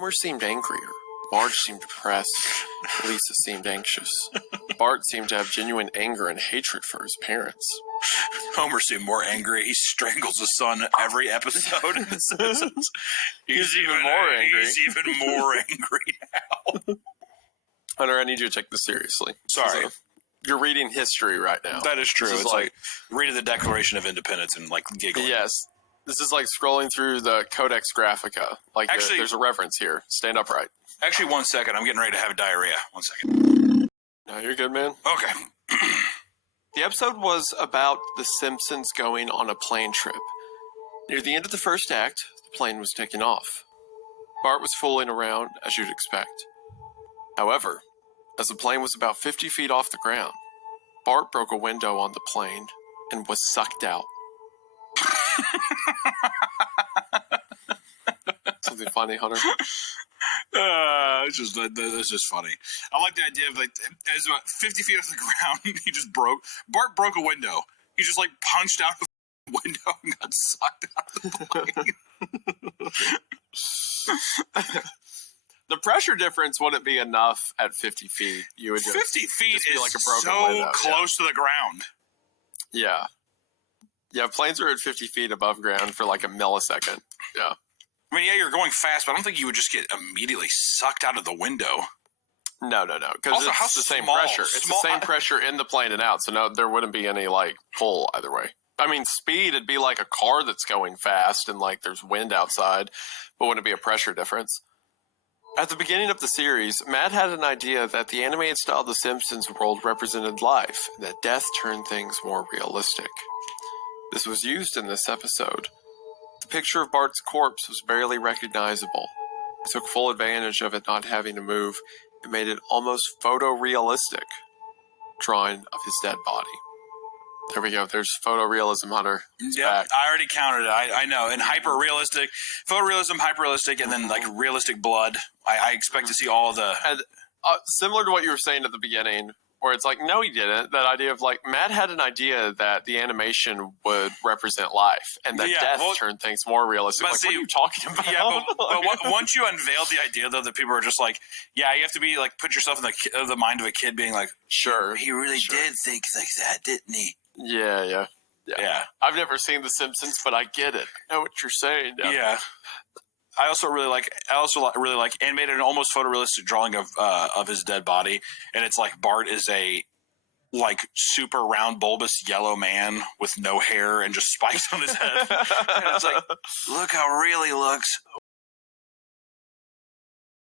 Homer seemed angrier. Marge seemed depressed. Lisa seemed anxious. Bart seemed to have genuine anger and hatred for his parents. Homer seemed more angry. He strangles his son every episode in The Simpsons. He's even more angry. He's even more angry now. Hunter, I need you to take this seriously. Sorry. You're reading history right now. That is true. This is It's like reading the Declaration of Independence and like giggling. Yes. This is like scrolling through the Codex Graphicca. Like, Actually, there's a reference here. Stand upright. Actually, 1 second. I'm getting ready to have diarrhea. 1 second. No, you're good, man. Okay. The episode was about the Simpsons going on a plane trip. Near the end of the first act, the plane was taking off. Bart was fooling around, as you'd expect. However, as the plane was about 50 feet off the ground, Bart broke a window on the plane and was sucked out. Something funny, Hunter? It's just funny. I like the idea of like it's about 50 feet off the ground. Bart broke a window. He just like punched out the window and got sucked out of the plane. The pressure difference wouldn't be enough at 50 feet. You would 50 feet just is like a broken so window. close to the ground. Yeah. Yeah, planes are at 50 feet above ground for like a millisecond. Yeah. I mean, yeah, you're going fast, but I don't think you would just get immediately sucked out of the window. No. Because it's the same pressure. It's the same pressure in the plane and out. So no, there wouldn't be any like pull either way. I mean, speed, it'd be like a car that's going fast and like there's wind outside, but wouldn't it be a pressure difference? At the beginning of the series, Matt had an idea that the animated style of The Simpsons world represented life, and that death turned things more realistic. This was used in this episode. The picture of Bart's corpse was barely recognizable. It took full advantage of it not having to move and made it almost photorealistic drawing of his dead body. There we go. There's photorealism, Hunter. Yeah, I already counted it. I know. And hyper-realistic, photorealism, hyper-realistic, and then like realistic blood. I expect to see all the... And, similar to what you were saying at the beginning, where it's like, no, he didn't. That idea of like, Matt had an idea that the animation would represent life and that death turned things more realistic. Like, what are you talking about? Yeah, but once you unveiled the idea, though, that people are just like, yeah, you have to be like, put yourself in the mind of a kid being like, sure. He really did think like that, didn't he? Yeah. I've never seen The Simpsons, but I get it. I know what you're saying. Yeah. I also really like and made an almost photorealistic drawing of his dead body, and it's like Bart is a like super round bulbous yellow man with no hair and just spikes on his head. And it's like, look how real he looks.